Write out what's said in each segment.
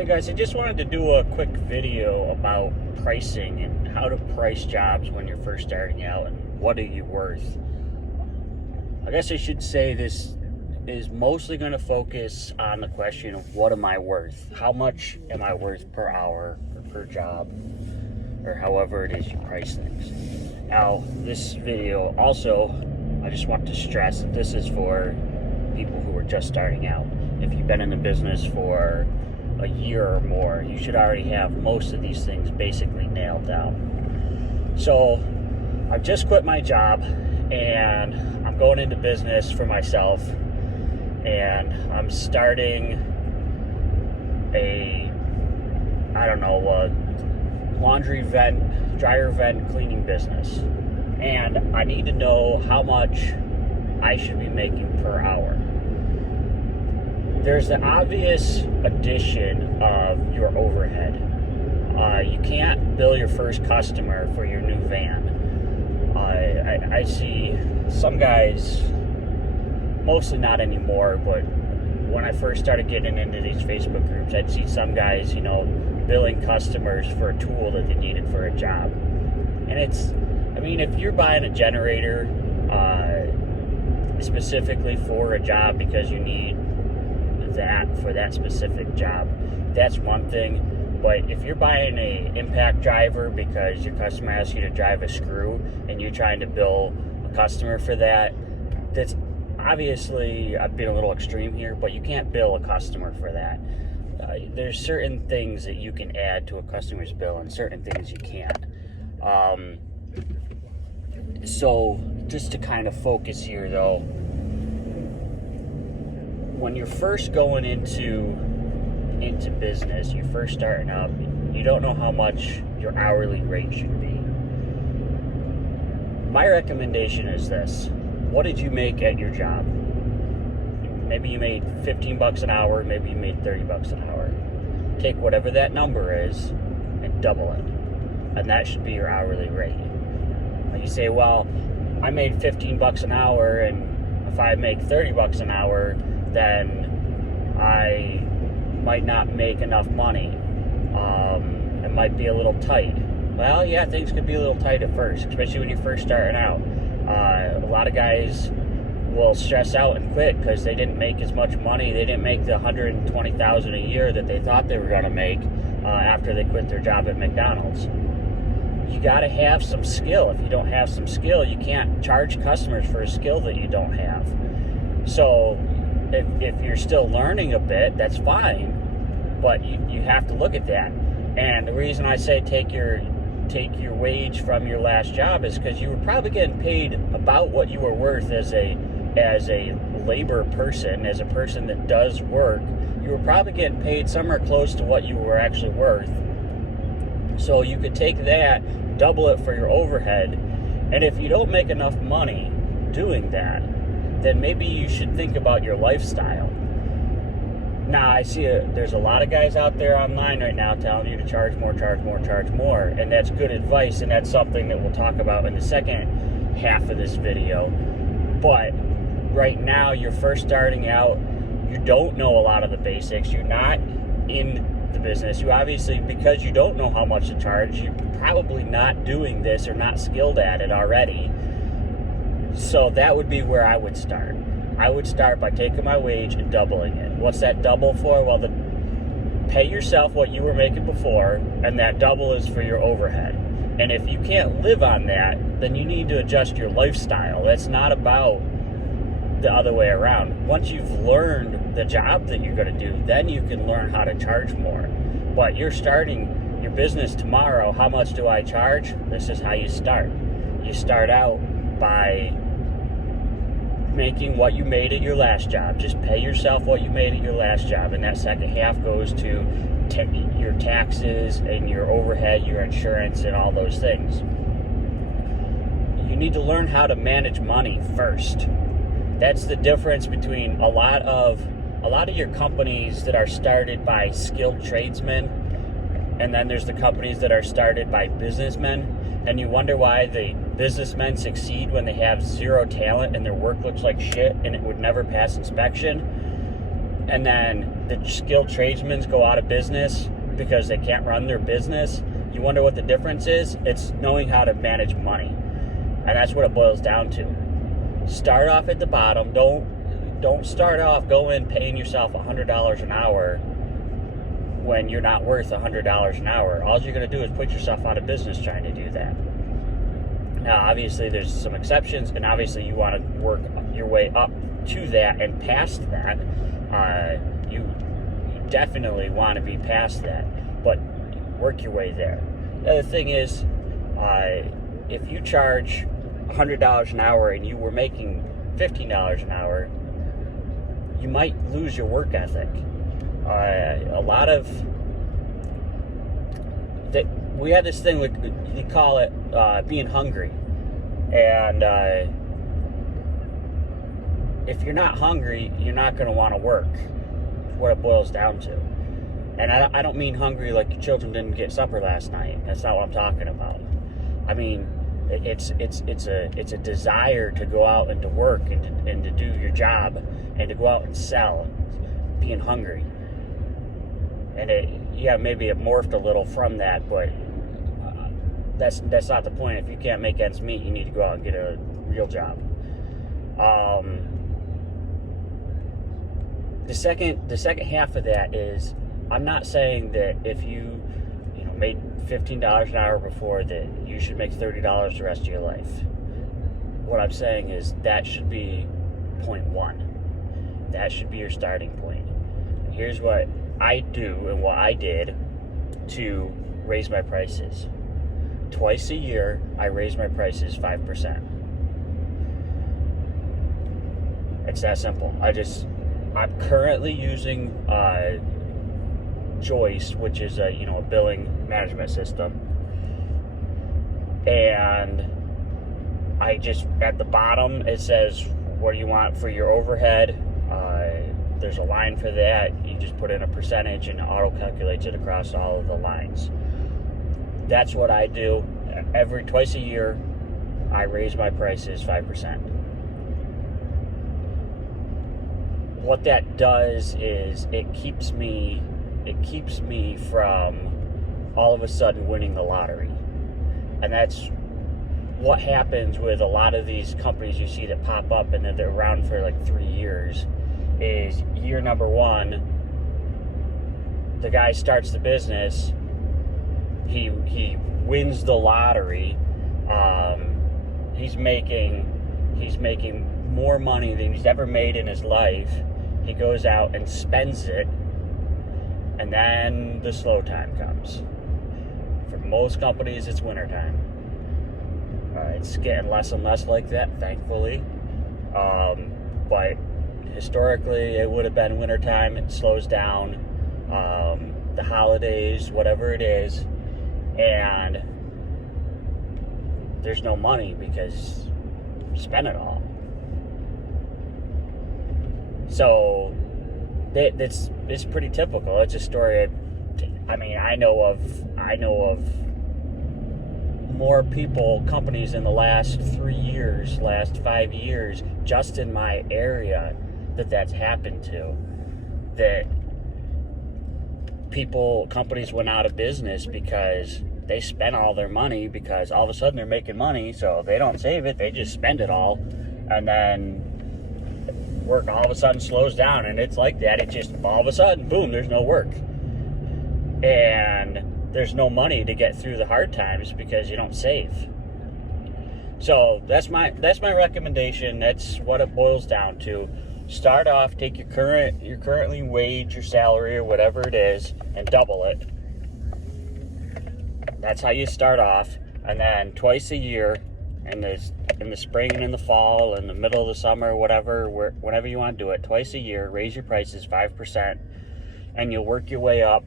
Hey guys, I just wanted to do a quick video about pricing and how to price jobs when you're first starting out and what are you worth. I guess I should say this is mostly going to focus on the question of what am I worth? How much am I worth per hour or per job or however it is you price things. Now, this video also, I just want to stress that this is for people who are just starting out. If you've been in the business for a year or more, you should already have most of these things basically nailed down. So I've just quit my job and I'm going into business for myself, and I'm starting a laundry vent, dryer vent cleaning business, and I need to know how much I should be making per hour. There's the obvious addition of your overhead. You can't bill your first customer for your new van. I see some guys, mostly not anymore, but when I first started getting into these Facebook groups, I'd see some guys, billing customers for a tool that they needed for a job. And if you're buying a generator specifically for a job because you need that for that specific job, that's one thing. But if you're buying a impact driver because your customer asks you to drive a screw and you're trying to bill a customer for that, that's obviously, I've been a little extreme here, but you can't bill a customer for that. There's certain things that you can add to a customer's bill and certain things you can't. So just to kind of focus here though, when you're first going into business, you're first starting out, you don't know how much your hourly rate should be. My recommendation is this: what did you make at your job? Maybe you made 15 bucks an hour, maybe you made 30 bucks an hour. Take whatever that number is and double it, and that should be your hourly rate. You say, well, I made 15 bucks an hour, and if I make 30 bucks an hour, then I might not make enough money. It might be a little tight. Well, yeah, things could be a little tight at first, especially when you're first starting out. A lot of guys will stress out and quit because they didn't make as much money. They didn't make the $120,000 a year that they thought they were going to make after they quit their job at McDonald's. You got to have some skill. If you don't have some skill, you can't charge customers for a skill that you don't have. So if you're still learning a bit, that's fine, but you have to look at that. And the reason I say take your wage from your last job is because you were probably getting paid about what you were worth as a labor person, as a person that does work. You were probably getting paid somewhere close to what you were actually worth. So you could take that, double it for your overhead, and if you don't make enough money doing that, then maybe you should think about your lifestyle. Now, I see there's a lot of guys out there online right now telling you to charge more, and that's good advice, and that's something that we'll talk about in the second half of this video. But right now, you're first starting out, you don't know a lot of the basics, you're not in the business. You obviously, because you don't know how much to charge, you're probably not doing this or not skilled at it already. So that would be where I would start. I would start by taking my wage and doubling it. What's that double for? Well, pay yourself what you were making before, and that double is for your overhead. And if you can't live on that, then you need to adjust your lifestyle. That's not about the other way around. Once you've learned the job that you're going to do, then you can learn how to charge more. But you're starting your business tomorrow. How much do I charge? This is how you start. You start out by making what you made at your last job. Just pay yourself what you made at your last job, and that second half goes to your taxes and your overhead, your insurance, and all those things. You need to learn how to manage money first. That's the difference between a lot of your companies that are started by skilled tradesmen, and then there's the companies that are started by businessmen. And you wonder why the businessmen succeed when they have zero talent and their work looks like shit and it would never pass inspection. and then the skilled tradesmen go out of business because they can't run their business, you wonder what the difference is? It's knowing how to manage money. And that's what it boils down to. Start off at the bottom. Don't start off going paying yourself $100 an hour when you're not worth $100 an hour. All you're going to do is put yourself out of business trying to do that. Now, obviously, there's some exceptions, and obviously you want to work your way up to that and past that. You definitely want to be past that, but work your way there. The other thing is, if you charge $100 an hour and you were making $15 an hour, you might lose your work ethic. A lot of that, we have this thing we call it being hungry, and if you're not hungry, you're not going to want to work. That's what it boils down to. And I don't mean hungry like your children didn't get supper last night. That's not what I'm talking about. I mean, it's a desire to go out and to work and to do your job and to go out and sell. Being hungry. And maybe it morphed a little from that, but that's not the point. If you can't make ends meet, you need to go out and get a real job. The second half of that is, I'm not saying that if you made $15 an hour before, that you should make $30 the rest of your life. What I'm saying is that should be point one. That should be your starting point. Here's what I do and what I did to raise my prices. Twice a year, I raise my prices 5%. It's that simple. I'm currently using Joist, which is a billing management system, and I just, at the bottom it says what do you want for your overhead. There's a line for that. You just put in a percentage and it auto calculates it across all of the lines. That's what I do. Twice a year, I raise my prices 5%. What that does is it keeps me from all of a sudden winning the lottery. And that's what happens with a lot of these companies you see that pop up and then they're around for like 3 years. Is year number one, the guy starts the business, he wins the lottery, he's making more money than he's ever made in his life. He goes out and spends it, and then the slow time comes. For most companies, it's wintertime. It's getting less and less like that, thankfully. But historically, it would have been wintertime. It slows down. The holidays, whatever it is, and there's no money because you spent it all. So it's pretty typical. It's a story. I know of more people, companies in the last 3 years, last 5 years, just in my area that's happened to. That companies went out of business because they spent all their money, because all of a sudden they're making money, so they don't save it, they just spend it all, and then work all of a sudden slows down, and it's like that. It just all of a sudden, boom, there's no work. And there's no money to get through the hard times because you don't save. So that's my recommendation. That's what it boils down to. Start off, take your currently wage, your salary, or whatever it is, and double it. That's how you start off. And then twice a year, in the spring and in the fall, in the middle of the summer, whenever you want to do it, twice a year, raise your prices 5%, and you'll work your way up.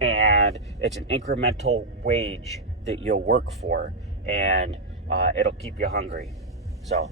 And it's an incremental wage that you'll work for, and it'll keep you hungry. So